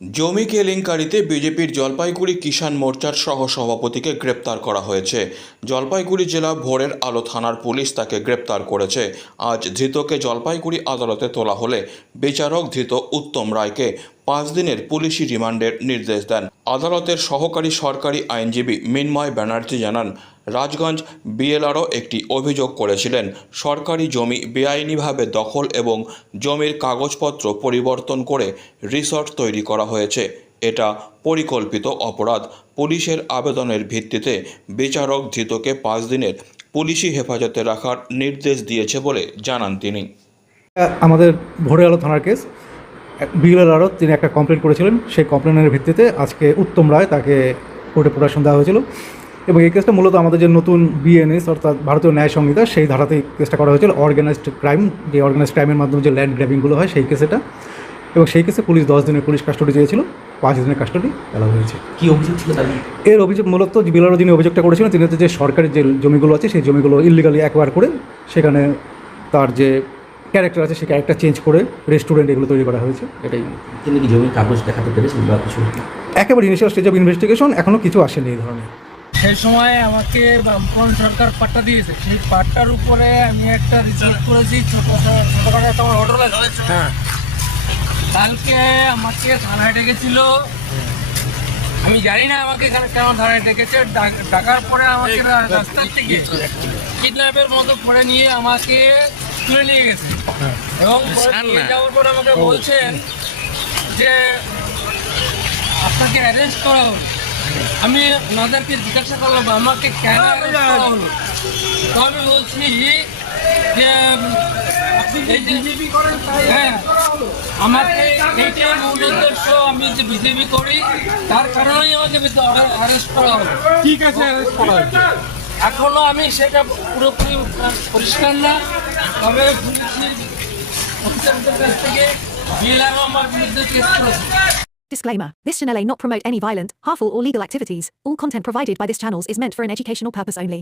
জমি কেলেঙ্কারিতে বিজেপির জলপাইগুড়ি কিষাণ মোর্চার সহ সভাপতিকে গ্রেপ্তার করা হয়েছে। জলপাইগুড়ি জেলা ভোরের আলো থানার পুলিশ তাকে গ্রেপ্তার করেছে। আজ ধৃতকে জলপাইগুড়ি আদালতে তোলা হলে বিচারক ধৃত উত্তম রায়কে 5 দিনের পুলিশি রিমান্ডের নির্দেশ দেন। আদালতের সহকারী সরকারি আইনজীবী মিন্ময় ব্যানার্জি জানান, রাজগঞ্জ বিএলআরও একটি অভিযোগ করেছিলেন, সরকারি জমি বেআইনিভাবে দখল এবং জমির কাগজপত্র পরিবর্তন করে রিসর্ট তৈরি করা হয়েছে। এটা পরিকল্পিত অপরাধ। পুলিশের আবেদনের ভিত্তিতে বিচারক ধৃতকে 5 দিনের পুলিশি হেফাজতে রাখার নির্দেশ দিয়েছে বলে জানান তিনি। আমাদের ভোরের আলো থানার কেস, বিএলআরও তিনি একটা কমপ্লেন করেছিলেন। সেই কমপ্লেনের ভিত্তিতে আজকে উত্তম রায় তাকে কোর্টে প্রোডাকশন দেওয়া হয়েছিল এবং এই কেসটা মূলত আমাদের যে নতুন বিএনএস অর্থাৎ ভারতীয় ন্যায় সংহিতা সেই ধারাতেই কেসটা করা হয়েছিল। অর্গানাইজড ক্রাইম, যে অর্গানাইজড ক্রাইমের মাধ্যমে যে ল্যান্ড গ্র্যাবিংগুলো হয় সেই কেসেটা, এবং সেই কেসে পুলিশ 10 দিনের পুলিশ কাস্টডি চেয়েছিল, 5 দিনের কাস্টডি দেওয়া হয়েছে। কি অভিযোগ ছিল তার? এর অভিযোগ মূলত বিএলআরও যিনি অভিযোগটা করেছিলেন তিনি হচ্ছে যে সরকারি যে জমিগুলো আছে সেই জমিগুলো ইলিগালি অ্যাকোয়ার করে সেখানে তার যে ক্যারেক্টার আছে সেই ক্যারেক্টার চেঞ্জ করে রেস্টুরেন্ট এগুলো তৈরি করা হয়েছে। এটাই। তিনি কি জমির কাগজ দেখাতে পেরেছেন বা কিছু? একেবারে ইনিশিয়াল স্টেজ অফ ইনভেস্টিগেশন, এখনও কিছু আসেনি এই ধরনের। সেই সময় আমাকে বামফ্রন্ট সরকার পাট্টা দিয়েছে, সেই পাট্টার উপরে আমি একটা রিসার্চ করেছি, ছোটোখাটো একটা আমার হোটেল আছে। হ্যাঁ, কালকে আমাকে থানায় ডেকেছিল, আমি জানি না আমাকে এখানে কেন থানায় ডেকেছে। ডাকার পরে আমাকে রাস্তার থেকে কিডন্যাপের মতো করে নিয়ে আমাকে তুলে নিয়ে গেছে এবং নিয়ে যাওয়ার পর আমাকে বলছেন যে আপনাকে অ্যারেস্ট করা হলো। আমি ওনাদেরকে জিজ্ঞাসা করলাম আমাকে কেন অ্যারেস্ট করা হলো, তো আমি বলছি যে হ্যাঁ, আমাকে এইটাই মূল উদ্দেশ্য, আমি যে বিজেপি করি তার কারণেই আমাকে অ্যারেস্ট করা হলো। ঠিক আছে, অ্যারেস্ট করা হয়েছে। এখনো আমি সেটা পুরোপুরি পরিষ্কার না, তবে পুলিশের অফিসারদের কাছ থেকে বিএলআরও আমার বিরুদ্ধে কেস করেছে। Disclaimer. This channel may not promote any violent, harmful or legal activities. All content provided by this channel is meant for an educational purpose only.